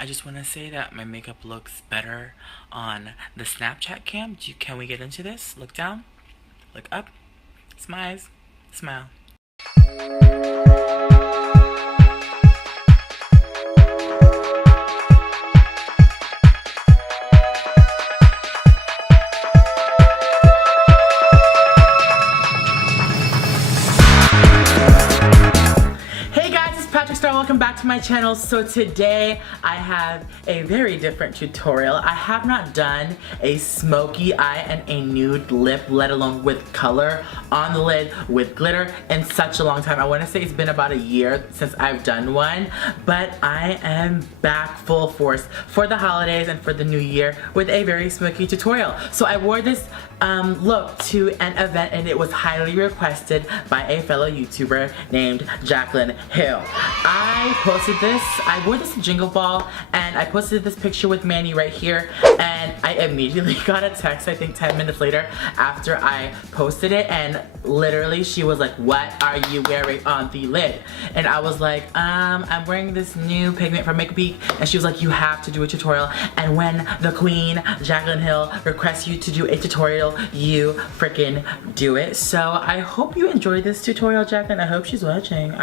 I just want to say that my makeup looks better on the Snapchat cam. Can we get into this? Look down, look up, smiles, smile. Hey guys, it's Patrickstarrr. Welcome back to my channel. So today I have a very different tutorial. I have not done a smoky eye and a nude lip, let alone with color on the lid with glitter, in such a long time. I want to say it's been about a year since I've done one, but I am back full force for the holidays and for the new year with a very smoky tutorial. So I wore this look to an event and it was highly requested by a fellow YouTuber named Jaclyn Hill. I posted this, I wore this Jingle Ball, and I posted this picture with Manny right here, and I immediately got a text, I think 10 minutes later after I posted it, and literally she was like, "What are you wearing on the lid?" And I was like, I'm wearing this new pigment from Make Beak, and she was like, "You have to do a tutorial, and when the queen, Jaclyn Hill, requests you to do a tutorial, you freaking do it." So I hope you enjoyed this tutorial, Jaclyn. I hope she's watching.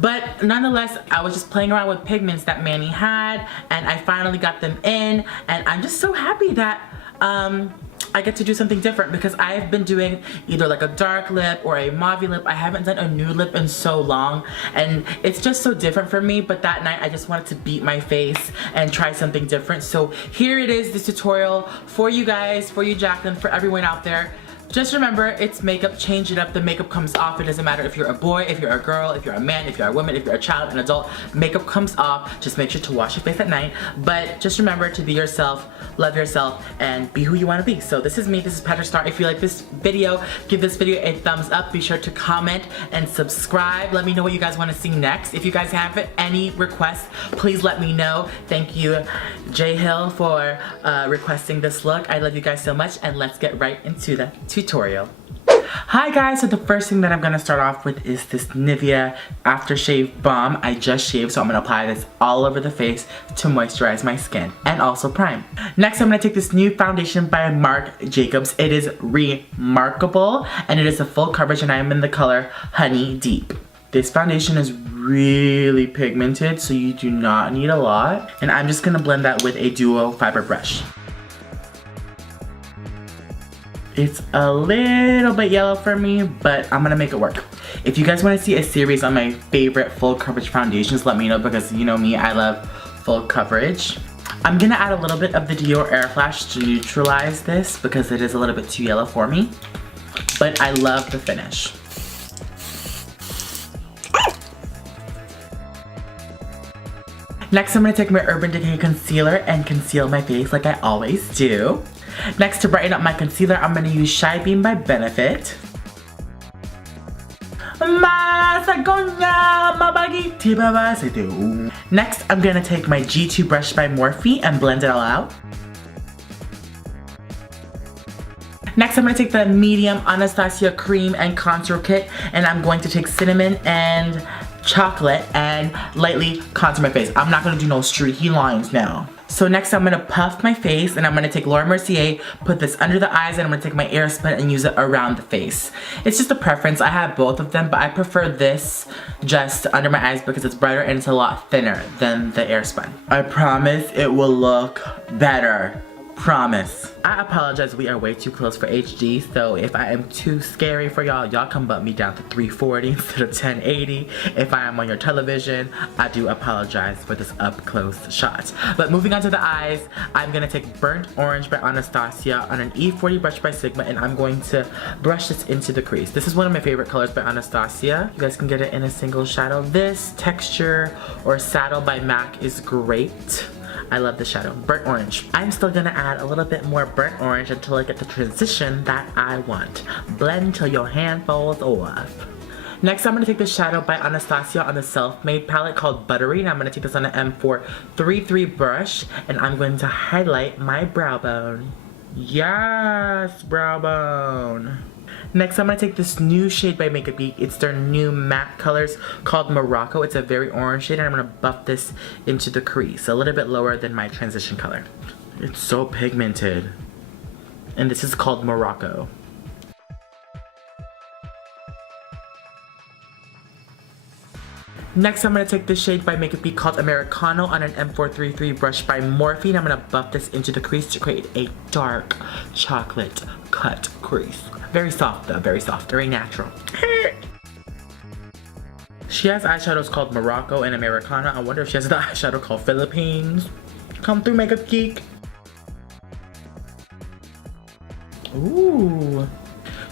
But nonetheless, I was just playing around with pigments that Manny had, and I finally got them in, and I'm just so happy that I get to do something different, because I've been doing either like a dark lip or a mauve lip. I haven't done a nude lip in so long, and it's just so different for me. But that night I just wanted to beat my face and try something different. So here it is, this tutorial for you guys, for you Jaclyn, for everyone out there. Just remember, it's makeup, change it up. The makeup comes off. It doesn't matter if you're a boy, if you're a girl, if you're a man, if you're a woman, if you're a child, an adult, makeup comes off. Just make sure to wash your face at night. But just remember to be yourself, love yourself, and be who you want to be. So this is me, this is Patrickstarrr. If you like this video, give this video a thumbs up. Be sure to comment and subscribe. Let me know what you guys want to see next. If you guys have any requests, please let me know. Thank you, J Hill, for requesting this look. I love you guys so much, and let's get right into the tutorial. Hi guys, so the first thing that I'm gonna start off with is this Nivea aftershave balm. I just shaved, so I'm gonna apply this all over the face to moisturize my skin and also prime. Next, I'm gonna take this new foundation by Marc Jacobs. It is remarkable, and it is a full coverage, and I am in the color Honey Deep. This foundation is really pigmented, so you do not need a lot. And I'm just gonna blend that with a duo fiber brush. It's a little bit yellow for me, but I'm gonna make it work. If you guys wanna see a series on my favorite full coverage foundations, let me know, because you know me, I love full coverage. I'm gonna add a little bit of the Dior Air Flash to neutralize this, because it is a little bit too yellow for me. But I love the finish. Next, I'm gonna take my Urban Decay concealer and conceal my face like I always do. Next, to brighten up my concealer, I'm gonna use Shy Beam by Benefit. Next, I'm gonna take my G2 brush by Morphe and blend it all out. Next, I'm gonna take the medium Anastasia cream and contour kit, and I'm going to take cinnamon and chocolate and lightly contour my face. I'm not gonna do no streaky lines now. So next, I'm gonna puff my face, and I'm gonna take Laura Mercier, put this under the eyes, and I'm gonna take my Airspun and use it around the face. It's just a preference. I have both of them, but I prefer this just under my eyes because it's brighter and it's a lot thinner than the Airspun. I promise it will look better. Promise. I apologize, we are way too close for HD, so if I am too scary for y'all, y'all can bump me down to 340 instead of 1080. If I am on your television, I do apologize for this up close shot. But moving on to the eyes, I'm gonna take Burnt Orange by Anastasia on an E40 brush by Sigma, and I'm going to brush this into the crease. This is one of my favorite colors by Anastasia. You guys can get it in a single shadow. This Texture or Saddle by MAC is great. I love the shadow. Burnt Orange. I'm still gonna add a little bit more Burnt Orange until I get the transition that I want. Blend till your hand falls off. Next, I'm gonna take the shadow by Anastasia on the Self-Made palette called Buttery, and I'm gonna take this on an M433 brush, and I'm going to highlight my brow bone. Yes, brow bone. Next, I'm gonna take this new shade by Makeup Geek. It's their new matte colors called Morocco. It's a very orange shade, and I'm gonna buff this into the crease, a little bit lower than my transition color. It's so pigmented. And this is called Morocco. Next, I'm gonna take this shade by Makeup Geek called Americano on an M433 brush by Morphe, and I'm gonna buff this into the crease to create a dark chocolate cut crease. Very soft though, very soft, very natural. She has eyeshadows called Morocco and Americana. I wonder if she has the eyeshadow called Philippines. Come through, Makeup Geek. Ooh.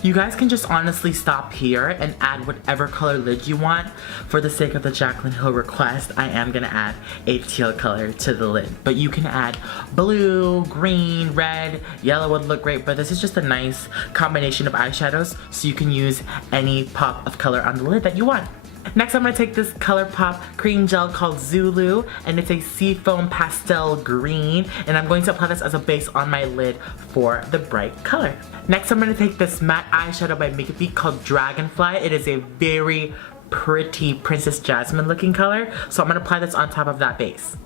You guys can just honestly stop here and add whatever color lid you want. For the sake of the Jaclyn Hill request, I am gonna add a teal color to the lid. But you can add blue, green, red, yellow would look great, but this is just a nice combination of eyeshadows, so you can use any pop of color on the lid that you want. Next, I'm gonna take this ColourPop cream gel called Zulu, and it's a seafoam pastel green, and I'm going to apply this as a base on my lid for the bright color. Next, I'm gonna take this matte eyeshadow by Makeup Geek called Dragonfly. It is a very pretty Princess Jasmine looking color, so I'm gonna apply this on top of that base.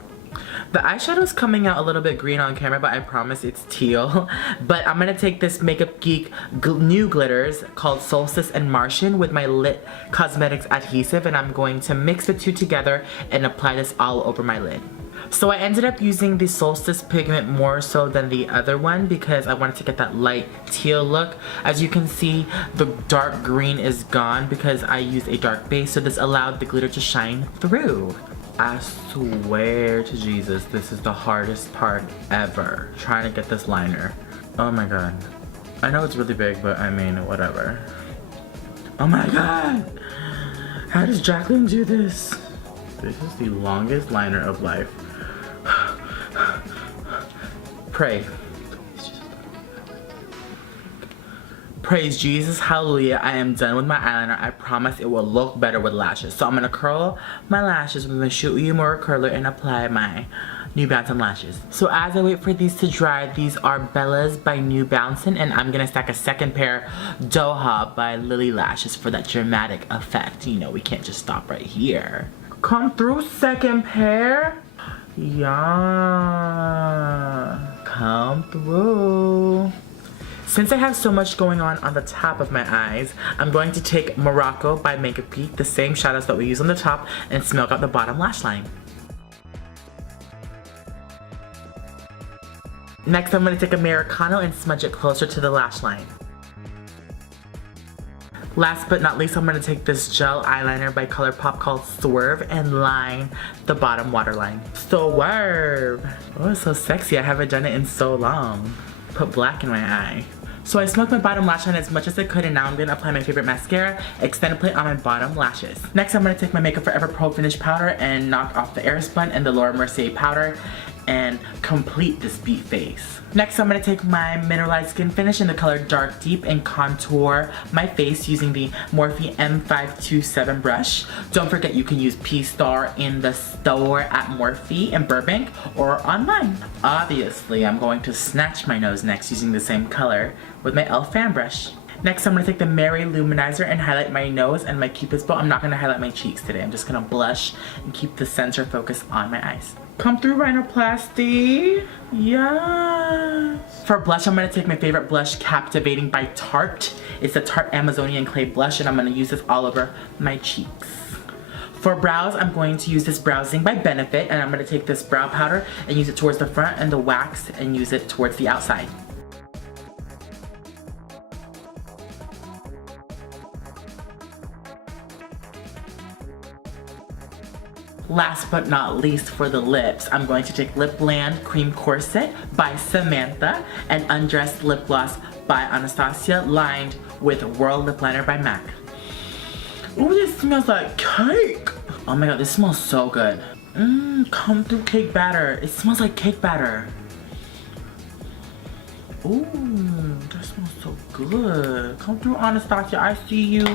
The eyeshadow is coming out a little bit green on camera, but I promise it's teal. But I'm gonna take this Makeup Geek new glitters called Solstice and Martian with my Lit Cosmetics adhesive, and I'm going to mix the two together and apply this all over my lid. So I ended up using the Solstice pigment more so than the other one because I wanted to get that light teal look. As you can see, the dark green is gone because I used a dark base, so this allowed the glitter to shine through. I swear to Jesus, this is the hardest part ever, trying to get this liner. Oh my god. I know it's really big, but I mean, whatever. Oh my god! How does Jaclyn do this? This is the longest liner of life. Pray. Praise Jesus, hallelujah, I am done with my eyeliner. I promise it will look better with lashes. So I'm gonna curl my lashes with my Shoot You More curler and apply my New Bounce lashes. So as I wait for these to dry, these are Bella's by New Bounce, and I'm gonna stack a second pair Doha by Lily Lashes for that dramatic effect. You know, we can't just stop right here. Come through, second pair. Yeah, come through. Since I have so much going on the top of my eyes, I'm going to take Morocco by Makeup Geek, the same shadows that we use on the top, and smoke out the bottom lash line. Next, I'm going to take Americano and smudge it closer to the lash line. Last but not least, I'm going to take this gel eyeliner by ColourPop called Swerve and line the bottom waterline. Swerve! Oh, it's so sexy. I haven't done it in so long. Put black in my eye. So I smoked my bottom lash line as much as I could, and now I'm gonna apply my favorite mascara, Extended Play, on my bottom lashes. Next, I'm gonna take my Makeup Forever Pro Finish powder and knock off the Airspun and the Laura Mercier powder and complete this beat face. Next, I'm gonna take my Mineralized Skin Finish in the color Dark Deep and contour my face using the Morphe M527 brush. Don't forget you can use P-Star in the store at Morphe in Burbank or online. Obviously, I'm going to snatch my nose next using the same color with my e.l.f. fan brush. Next, I'm gonna take the Mary Luminizer and highlight my nose and my Cupid's bow. I'm not gonna highlight my cheeks today. I'm just gonna blush and keep the center focus on my eyes. Come through, Rhinoplasty. Yes. For blush, I'm gonna take my favorite blush, Captivating by Tarte. It's a Tarte Amazonian Clay blush, and I'm gonna use this all over my cheeks. For brows, I'm going to use this Browsing by Benefit, and I'm gonna take this brow powder and use it towards the front and the wax and use it towards the outside. Last but not least, for the lips, I'm going to take Lip Land Cream Corset by Samantha and Undressed Lip Gloss by Anastasia, lined with World Lip Liner by MAC. Ooh, this smells like cake! Oh my god, this smells so good. Come through, cake batter. It smells like cake batter. Ooh, that smells so good. Come through, Anastasia, I see you.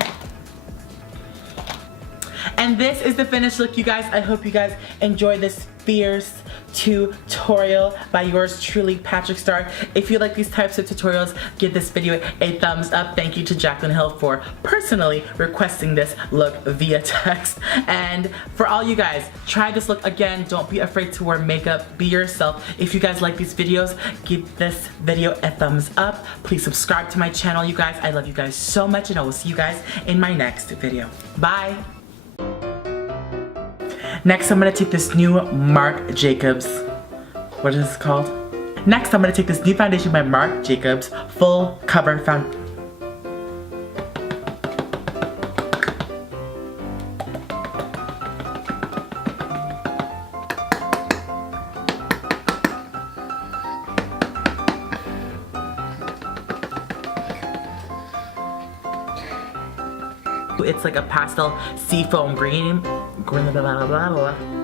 And this is the finished look, you guys. I hope you guys enjoy this fierce tutorial by yours truly, Patrickstarrr. If you like these types of tutorials, give this video a thumbs up. Thank you to Jacqueline Hill for personally requesting this look via text. And for all you guys, try this look again. Don't be afraid to wear makeup. Be yourself. If you guys like these videos, give this video a thumbs up. Please subscribe to my channel, you guys. I love you guys so much, and I will see you guys in my next video. Bye. Next, I'm gonna take this new Marc Jacobs. What is this called? Next, I'm gonna take this new foundation by Marc Jacobs Full Cover Foundation. It's like a pastel seafoam green. Blah, blah, blah, blah, blah.